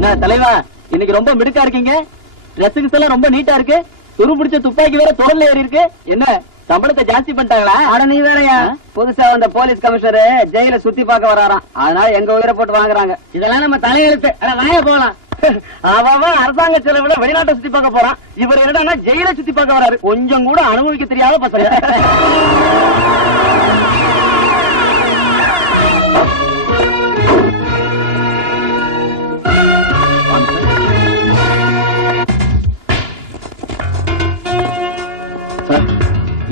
என்ன தலைவா, இன்னைக்கு ரொம்ப மிடுக்கா இருக்கீங்க. ட்ரெஸ்ஸுக்கு எல்லாம் ரொம்ப நீட்டா இருக்கு. துரு பிடிச்ச துப்பாக்கி வேற தொடர்ல ஏறி இருக்கு. என்ன சம்பளத்தை ஜாஸ்தி பண்ணிட்டாங்களா? அட நீ வேறையா, புதுசா வந்த போலீஸ் கமிஷனர் ஜெயில சுத்தி பார்க்க வராராம். அதனால எங்க உயிரை போட்டு வாங்குறாங்க. இதெல்லாம் நம்ம தலையெழுத்து. வாய போகலாம். அவன் அரசாங்க செலவுல வெளிநாட்டை சுத்தி பார்க்க போறான். இவர் என்னன்னா ஜெயில சுத்தி பார்க்க வராரு. கொஞ்சம் கூட அனுபவிக்க தெரியாத பசங்க.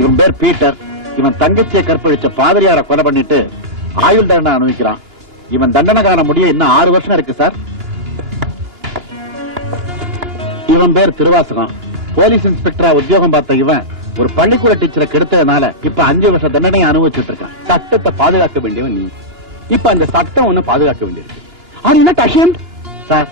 இவன் பேர் பீட்டர். இவன் தங்கச்சியை கற்பழிச்ச பாதிரியார கொலை பண்ணிட்டு ஆயுள் தண்டனை அனுபவிக்கிறான். இவன் தண்டனை காண முடிய இன்னும் 6 வருஷம் இருக்கு சார். இவன் பேர் திருவாசகம். போலீஸ் இன்ஸ்பெக்டரா உத்தியோகம் பார்த்த இவன் ஒரு பள்ளிக்கூட டீச்சரை கெடுத்ததுனால இப்ப 5 வருஷம் தண்டனையை அனுபவிச்சுட்டு இருக்கான். சட்டத்தை பாதுகாக்க வேண்டியவன் நீ. இப்ப அந்த சட்டம் ஒண்ணு பாதுகாக்க வேண்டியிருக்கு. சார்,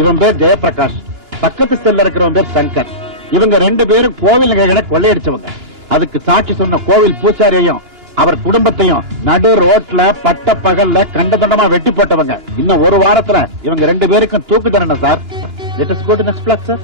இவன் பேர் ஜெயபிரகாஷ். பக்கத்து செல்ல இருக்கிறவன் பேர் சங்கர். இவங்க 2 பேரும் கோவில் நகைகளை கொள்ளையடிச்சவங்க. அதுக்கு சாட்சி சொன்ன கோவில் பூசாரியையும் அவர் குடும்பத்தையும் நடு ரோட்ல பட்ட பகல்ல கண்டதண்டமா வெட்டி போட்டவங்க. இன்னும் 1 வாரத்துல இவங்க 2 பேருக்கும் தூக்கு தண்டனை sir. Let us go to next block, sir.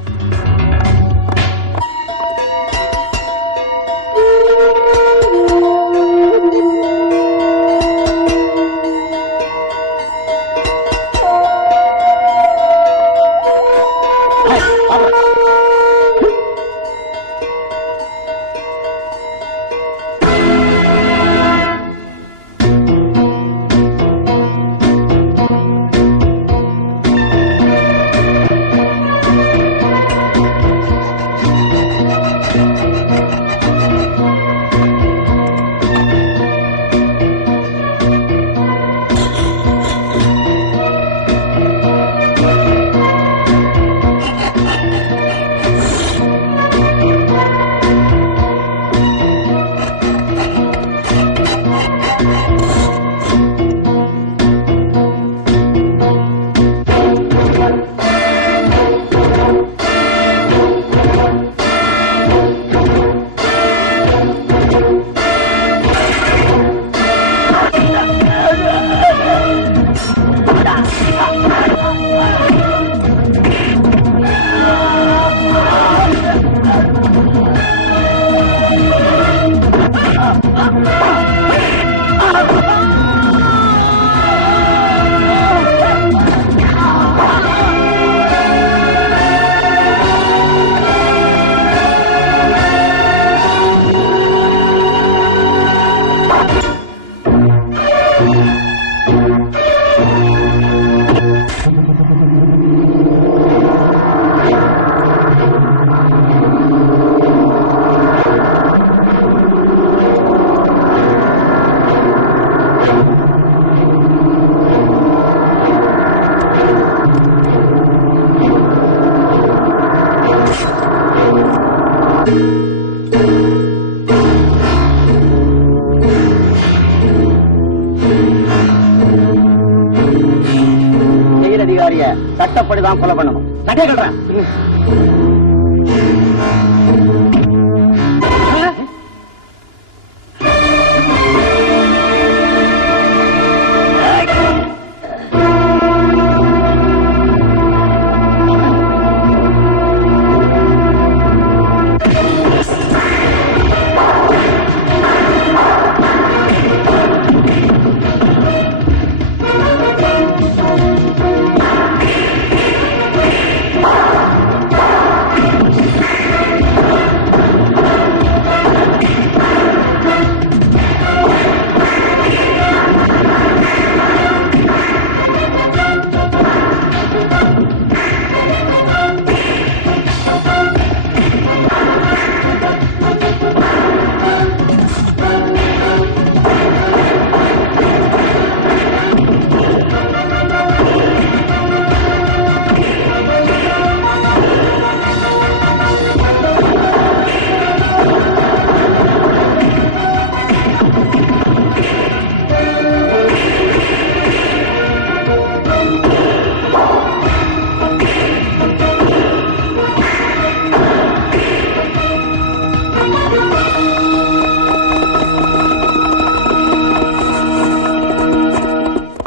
சட்டப்படிதான் கொலை பண்ணணும். சட்டை கட்டுறேன்.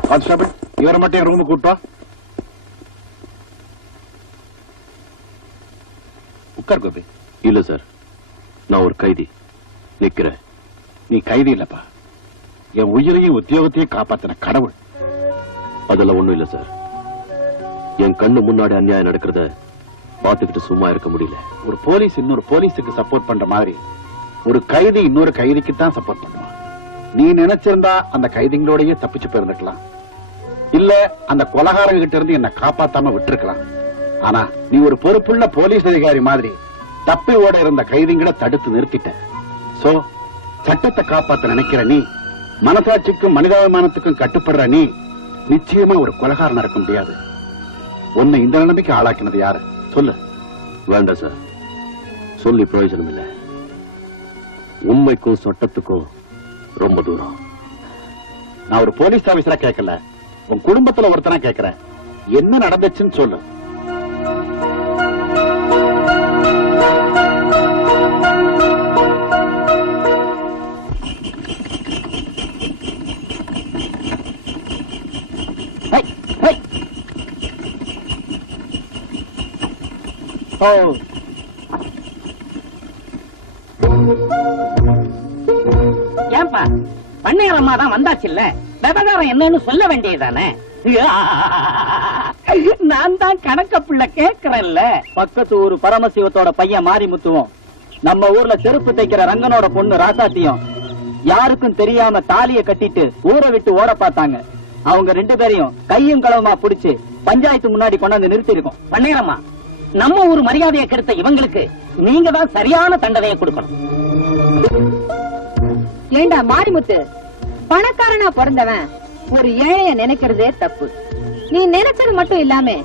கான்ஸ்டபிள், இவரை மட்டும் என் ரூமுக்கு கூட்டா. உட்கார் கோபி. இல்ல சார், நான் ஒரு கைதி நிக்கிறேன். நீ கைதி இல்லப்பா, என் உயிரையும் உத்தியோகத்தையும் காப்பாத்தின கடவுள். அதெல்லாம் ஒண்ணும் இல்ல சார். என் கண்ணு முன்னாடி அநியாயம் நடக்கிறத பாத்துக்கிட்டு சும்மா இருக்க முடியல. ஒரு போலீஸ் இன்னொரு போலீஸுக்கு சப்போர்ட் பண்ற மாதிரி ஒரு கைதி இன்னொரு கைதிக்கு தான் சப்போர்ட் பண்ணுவான். நீ நினைச்சிருந்தா அந்த கைதிகளோடயே தப்பிச்சு போயிருந்துக்கலாம், இல்ல அந்த கொலகாரங்க கிட்ட இருந்து என்ன காப்பாத்தாம விட்டுருக்கலாம். ஆனா நீ ஒரு பொறுப்புள்ள போலீஸ் அதிகாரி மாதிரி தப்பி ஓட இருந்த கைதிகளை தடுத்து நிறுத்திட்ட. சோ சட்டத்தை காப்பாத்த நினைக்கிற நீ, மனசாட்சிக்கும் மனிதாபிமானத்துக்கும் கட்டுப்படுற நீ, நிச்சயமா ஒரு கொலகாரன் இருக்க முடியாது. உன்னை இந்த நிலைமைக்கு ஆளாக்கினது யாரு சொல்லு. வேண்டாம் சார், சொல்லி பிரயோஜனம் இல்லை. உண்மைக்கும் சட்டத்துக்கும் ரொம்ப தூரம். நான் ஒரு போலீஸ் ஆபீசரா கேட்கல, உன் குடும்பத்துல ஒருத்தனா கேட்கிறேன். என்ன நடந்துச்சுன்னு சொல்லு. ஏன்பா பண்ணையாரம்மா தான் வந்தாச்சு இல்ல, விவகாரம் என்னன்னு சொல்ல வேண்டியதானே? நான் தான் கணக்க பிள்ளை கேக்குறேன்ல. பக்கத்து ஊரு பரமசிவத்தோட பையன் மாரிமுத்துவும் நம்ம ஊர்ல செருப்பு தைக்கிற ரங்கனோட பொண்ணு ராசாத்தியும் யாருக்கும் தெரியாம தாலிய கட்டிட்டு ஊரை விட்டு ஓட பார்த்தாங்க. அவங்க 2 பேரையும் கையும் களவுமா புடிச்சு பஞ்சாயத்து முன்னாடி கொண்டாந்து நிறுத்தி இருக்கோம். பண்ணையாரம்மா, நம்ம ஊர் மரியாதையை கெடுத்த இவங்களுக்கு நீங்க தான் சரியான தண்டனையை கொடுக்கணும். ஏண்டா மாரிமுத்து, பணக்காரனா பிறந்தவன் ஒரு ஏழைய நினைக்கிறதே தப்பு. நீ நினைச்சது மட்டும் இல்லாம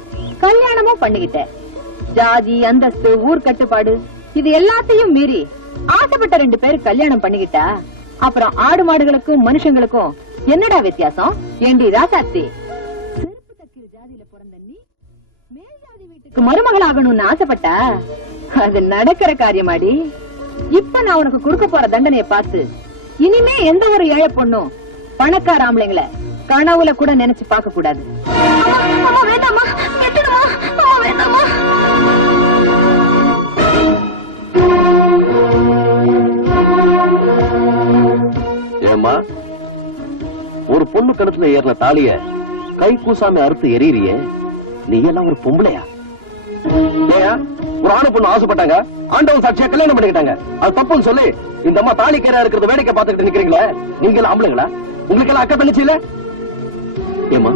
கல்யாணமும் பண்ணிக்கிட்ட. ஜாதி, அந்தஸ்து, ஊர் கட்டுப்பாடு இது எல்லாத்தையும் மீறி ஆசைப்பட்ட 2 பேரு கல்யாணம் பண்ணிக்கிட்டா அப்புறம் ஆடு மாடுகளுக்கும் மனுஷங்களுக்கும் என்னடா வித்தியாசம்? ஏண்டி ராசாத்தி, செருப்பு தைக்கிற ஜாதியில பிறந்த நீ மேல் ஜாதி வீட்டுக்கு மருமகளாகணும்னு ஆசைப்பட்டா அது நடக்கிற காரியமாடி. இப்ப நான் உனக்கு கொடுக்க போற தண்டனையை பார்த்து இனிமே எந்த ஒரு ஏழை பொண்ணும் பணக்கார ஆம்பளைங்களை கனவுல கூட நினைச்சு பார்க்க கூடாது. வேண்டாமா, வேண்டாமா. ஏம்மா, ஒரு பொண்ணு கழுத்துல ஏறின தாலிய கை கூசாம அறுத்து எறியறியே, நீ எல்லாம் ஒரு பொம்பளையா? ஒரு ஆணு பொண்ணு ஆசைப்பட்டாங்க, ஆண்டவன் சாட்சியா கல்யாணம் பண்ணிக்கிட்டாங்க. அது தப்புன்னு சொல்லி இந்த அம்மா தாலி கேரா இருக்கிறத வேடிக்கை பார்த்துக்கிட்டு நிக்கிறீங்களே, நீங்க எல்லாம் ஆம்பளைங்களா? உங்களுக்கு எல்லாம் அக்கா தங்கச்சி இல்ல? ஏமா,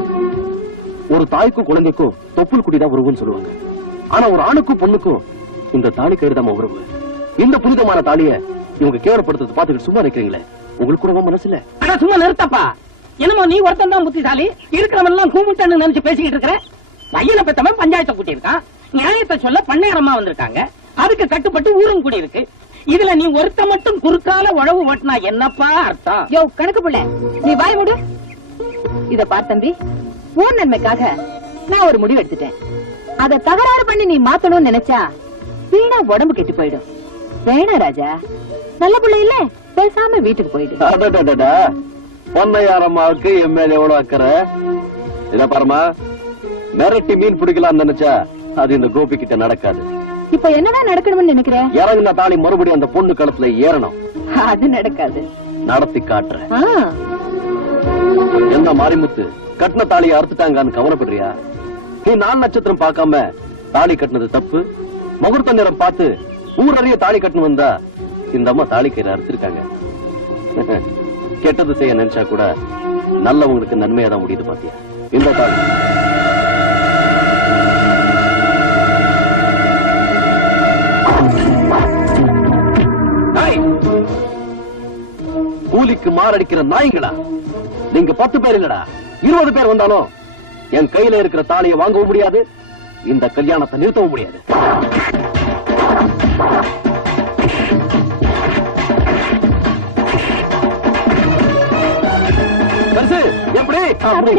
ஒரு தாய்க்கும் குழந்தைக்கும் தொப்புள் குடிதான் உறவுன்னு சொல்லுவாங்க. ஆனா ஒரு ஆணுக்கும் பொண்ணுக்கும் இந்த தாலி கயிறு தான் உறவு. இந்த புனிதமான தாலிய இவங்க கேவலப்படுத்துறது பார்த்துக்கிட்டு சும்மா நிக்கிறீங்களே, உங்களுக்கு கூட மனசு இல்ல? ஆனா சும்மா நிறுத்தப்பா. என்னமோ நீ ஒருத்தன் தான் புத்திசாலி, இருக்கிறவன் எல்லாம் கூமுட்டன்னு நினைச்சு பேசிக்கிட்டு இருக்கிற. பையனை பெத்தவன் பஞ்சாயத்தை கூட்டி இருக்கான், நியாயத்தை சொல்ல பண்ணையாரம்மா வந்திருக்காங்க, அதுக்கு கட்டுப்பட்டு ஊரும் கூடி இருக்கு. இதுல நீ ஒருத்த மட்டும் குறுக்கால உழவு ஓட்டினா என்னப்பா அர்த்தம்? யோ கணக்கு புள்ள, நீ வாய் மூடு. இத பார் தம்பி, உன் நன்மைக்காக நான் ஒரு முடிவு எடுத்துட்டேன். அத தகராறு பண்ணி நீ மாத்தணும்னு நினைச்சா வீணா உடம்பு கெட்டு போயிடும். வேணா ராஜா, நல்ல புள்ள இல்ல, பேசாம வீட்டுக்கு போயிடு. பொன்னையாரம்மாவுக்கு என் மேல எவ்வளவு அக்கறை இல்ல பாருமா. மிரட்டி மீன் பிடிக்கலாம்னு நினைச்சா அது இந்த கோபி கிட்ட நடக்காது. இப்ப என்னதான் நடக்கணும்னு நினைக்கிறேன்? இறங்குன தாலி மறுபடியும் அந்த பொண்ணு கழுத்துல ஏறணும். அது நடக்காது. நடத்தி காட்டுறேன். என்ன மாரிமுத்து, கட்டின தாலியை அறுத்துட்டாங்கன்னு கவலைப்படுறியா? நீ 4 நட்சத்திரம் பார்க்காம தாலி கட்டினது தப்பு. முகூர்த்த நேரம் பார்த்து ஊரறிய தாலி கட்டணும் வந்தா இந்த அம்மா தாலி கயிறு அறுத்திருக்காங்க. கெட்டது செய்ய நினைச்சா கூட நல்லவங்களுக்கு நன்மையா தான் முடியுது பாத்தியா? இந்த தாலி கூலிக்கு மாரடிக்கிற நாய்களா நீங்க? 10 பேர் இல்லடா, 20 பேர் வந்தாலும் என் கையில இருக்கிற தாலியை வாங்கவும் முடியாது, இந்த கல்யாணத்தை நிறுத்தவும் முடியாது. எப்படி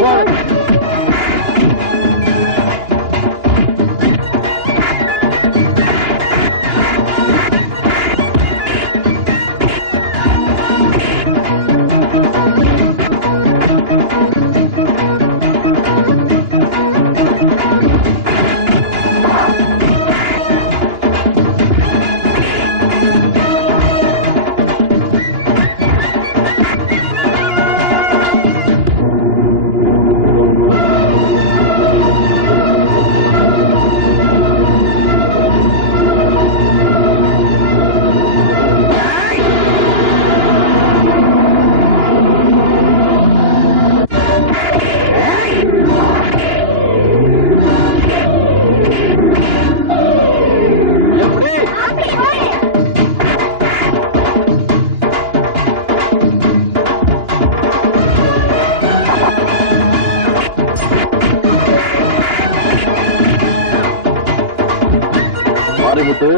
மாரிமுத்து,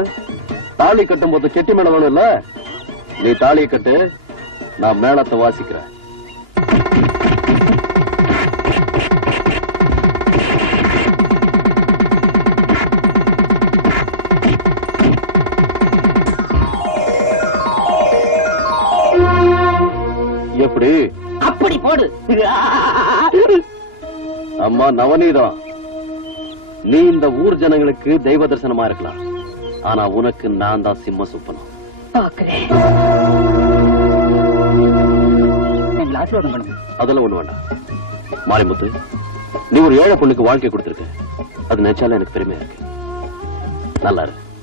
தாலி கட்டும் போது கெட்டி மேளம் வேணும் இல்ல? நீ தாலியை கட்டு, நான் மேளத்தை வாசிக்கிறேன். எப்படி? அப்படி போடு. அம்மா நவநீதம், நீ இந்த ஊர் ஜனங்களுக்கு தெய்வ தரிசனமா இருக்கலாம், ஆனா உனக்கு நான் தான் சிம்ம சுப்பனம். பாக்குறேன். அதெல்லாம் ஒண்ணு வேண்டாம். மாரிமுத்து, நீ ஒரு ஏழை பொண்ணுக்கு வாழ்க்கை கொடுத்திருக்க, அது நினைச்சாலும் எனக்கு பெருமையா இருக்கு. நல்லா இருக்கு.